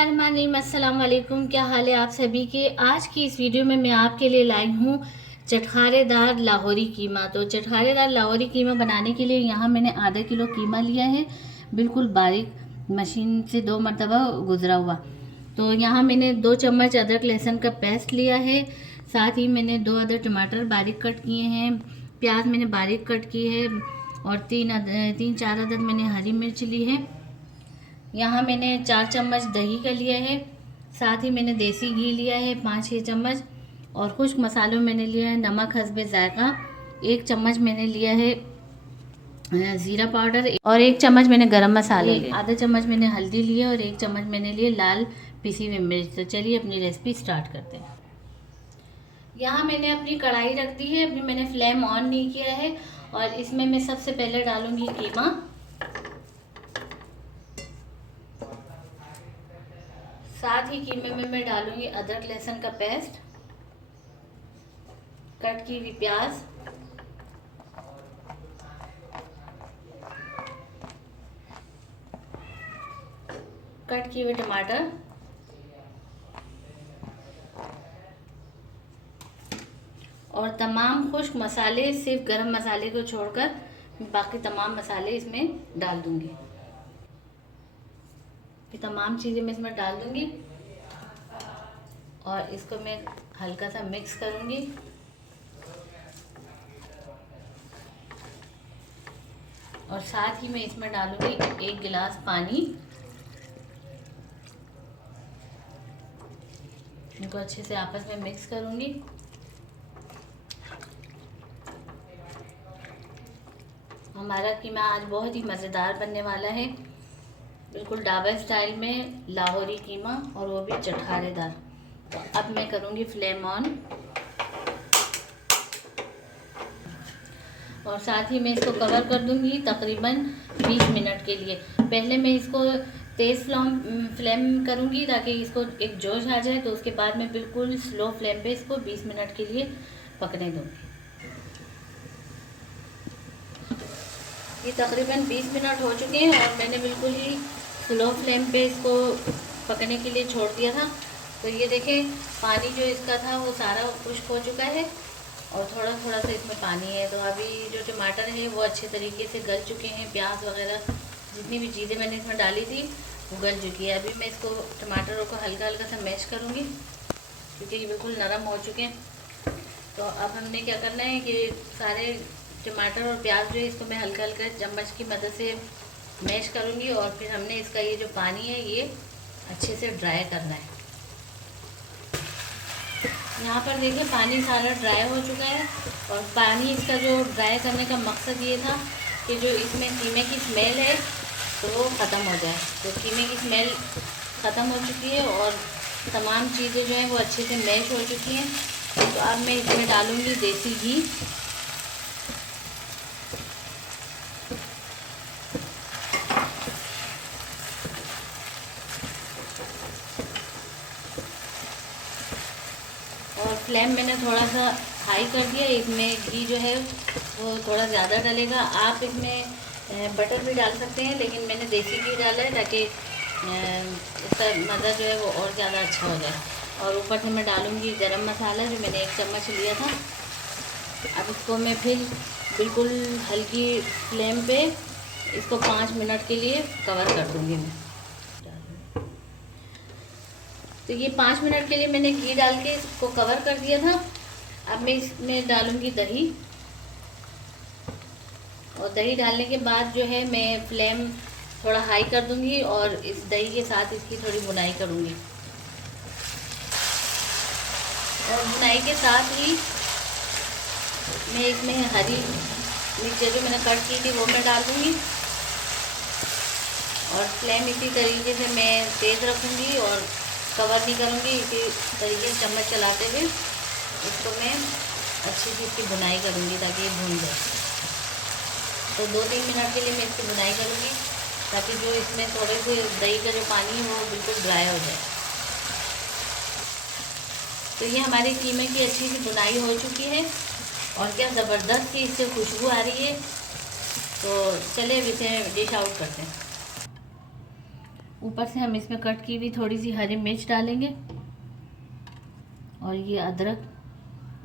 बिस्मिल्लाहिर्रहमानिर्रहीम। अस्सलाम वालेकुम। क्या हाल है आप सभी के। आज की इस वीडियो में मैं आपके लिए लाई हूँ चटखारेदार लाहौरी कीमा। तो चटखारेदार लाहौरी कीमा बनाने के लिए यहाँ मैंने आधा किलो कीमा लिया है, बिल्कुल बारीक, मशीन से 2 मरतबा गुजरा हुआ। तो यहाँ मैंने 2 चम्मच अदरक लहसुन का पेस्ट लिया है। साथ ही मैंने 2 अदद टमाटर बारीक कट किए हैं, प्याज मैंने बारीक कट की है और 3-4 अदद मैंने हरी मिर्च ली है। यहाँ मैंने 4 चम्मच दही का लिया है। साथ ही मैंने देसी घी लिया है 5-6 चम्मच और खुश्क मसालों मैंने लिया है नमक हस्बे ज़ायक़ा। 1 चम्मच मैंने लिया है ज़ीरा पाउडर और 1 चम्मच मैंने गरम मसाला लिया। आधा चम्मच मैंने हल्दी लिया और 1 चम्मच मैंने लिए लाल पिसी हुई मिर्च। तो चलिए अपनी रेसिपी स्टार्ट करते हैं। यहाँ मैंने अपनी कढ़ाई रख दी है, अभी मैंने फ्लेम ऑन नहीं किया है और इसमें मैं सबसे पहले डालूँगी कीमा। साथ ही कीमे में मैं डालूंगी अदरक लहसुन का पेस्ट, कट की हुई प्याज, कट किए हुए टमाटर और तमाम खुश्क मसाले, सिर्फ गरम मसाले को छोड़कर बाकी तमाम मसाले इसमें डाल दूंगी। ये तमाम चीज़ें मैं इसमें डाल दूंगी और इसको मैं हल्का सा मिक्स करूंगी। और साथ ही मैं इसमें डालूंगी 1 गिलास पानी। इनको अच्छे से आपस में मिक्स करूंगी। हमारा कीमा आज बहुत ही मज़ेदार बनने वाला है, बिल्कुल ढाबा स्टाइल में लाहौरी कीमा और वो भी चटखारेदार। तो अब मैं करूँगी फ्लेम ऑन और साथ ही मैं इसको कवर कर दूँगी तकरीबन 20 मिनट के लिए। पहले मैं इसको तेज़ फ्लेम करूँगी ताकि इसको एक जोश आ जाए, तो उसके बाद मैं बिल्कुल स्लो फ्लेम पे इसको 20 मिनट के लिए पकने दूँगी। ये तकरीबन 20 मिनट हो चुके हैं और मैंने बिल्कुल ही स्लो फ्लेम पे इसको पकने के लिए छोड़ दिया था। तो ये देखें, पानी जो इसका था वो सारा खुश्क हो चुका है और थोड़ा थोड़ा सा इसमें पानी है। तो अभी जो टमाटर है वो अच्छे तरीके से गल चुके हैं, प्याज वगैरह जितनी भी चीज़ें मैंने इसमें डाली थी वो गल चुकी है। अभी मैं इसको टमाटरों को हल्का हल्का सा मैश करूँगी क्योंकि ये बिल्कुल नरम हो चुके हैं। तो अब हमने क्या करना है कि सारे टमाटर और प्याज जो है इसको मैं हल्का हल्का चम्मच की मदद से मैश करूँगी और फिर हमने इसका ये जो पानी है ये अच्छे से ड्राई करना है। यहाँ पर देखिए पानी सारा ड्राई हो चुका है और पानी इसका जो ड्राई करने का मकसद ये था कि जो इसमें कीमे की स्मेल है तो वो ख़त्म हो जाए। तो कीमे की स्मेल ख़त्म हो चुकी है और तमाम चीज़ें जो हैं वो अच्छे से मैश हो चुकी हैं। तो अब मैं इसमें डालूँगी देसी घी। और फ्लेम मैंने थोड़ा सा हाई कर दिया। इसमें घी जो है वो थोड़ा ज़्यादा डलेगा। आप इसमें बटर भी डाल सकते हैं, लेकिन मैंने देसी घी डाला है ताकि इसका मज़ा जो है वो और ज़्यादा अच्छा हो जाए। और ऊपर से मैं डालूँगी गरम मसाला जो मैंने 1 चम्मच लिया था। अब इसको मैं फिर बिल्कुल हल्की फ्लेम पे इसको 5 मिनट के लिए कवर कर दूँगी मैं। तो ये 5 मिनट के लिए मैंने घी डाल के इसको कवर कर दिया था। अब मैं इसमें डालूँगी दही और दही डालने के बाद जो है मैं फ्लेम थोड़ा हाई कर दूँगी और इस दही के साथ इसकी थोड़ी बुनाई करूँगी। और बुनाई के साथ ही मैं इसमें हरी मिर्च जो मैंने कट की थी वो मैं डाल दूँगी और फ्लेम इसी तरीके से मैं तेज़ रखूँगी और कवर नहीं करूँगी। इसी तरीके से चम्मच चलाते हुए इसको मैं अच्छी सी इसकी बुनाई करूँगी ताकि ये भून जाए। तो 2-3 मिनट के लिए मैं इसकी बुनाई करूँगी ताकि जो इसमें थोड़े से दही का जो पानी है वो बिल्कुल ड्राई हो जाए। तो ये हमारे कीमे की अच्छी सी बुनाई हो चुकी है और क्या ज़बरदस्त सी इससे खुशबू आ रही है। तो चलिए अब इसे डिश आउट करते हैं। ऊपर से हम इसमें कट की हुई थोड़ी सी हरी मिर्च डालेंगे और ये अदरक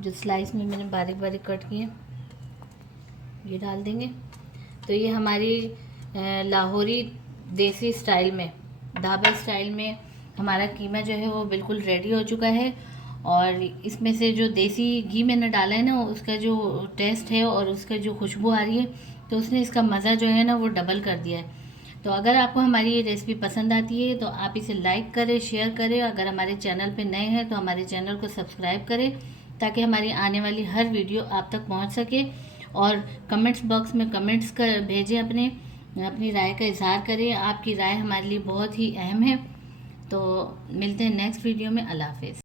जो स्लाइस में मैंने बारीक बारीक कट किए ये डाल देंगे। तो ये हमारी लाहौरी देसी स्टाइल में, ढाबा स्टाइल में हमारा कीमा जो है वो बिल्कुल रेडी हो चुका है। और इसमें से जो देसी घी मैंने डाला है ना, उसका जो टेस्ट है और उसका जो खुशबू आ रही है, तो उसने इसका मज़ा जो है ना वो डबल कर दिया है। तो अगर आपको हमारी ये रेसिपी पसंद आती है तो आप इसे लाइक करें, शेयर करें। अगर हमारे चैनल पे नए हैं तो हमारे चैनल को सब्सक्राइब करें ताकि हमारी आने वाली हर वीडियो आप तक पहुंच सके। और कमेंट्स बॉक्स में कमेंट्स कर भेजें, अपनी राय का इजहार करें। आपकी राय हमारे लिए बहुत ही अहम है। तो मिलते हैं नेक्स्ट वीडियो में। अल्लाह हाफिज़।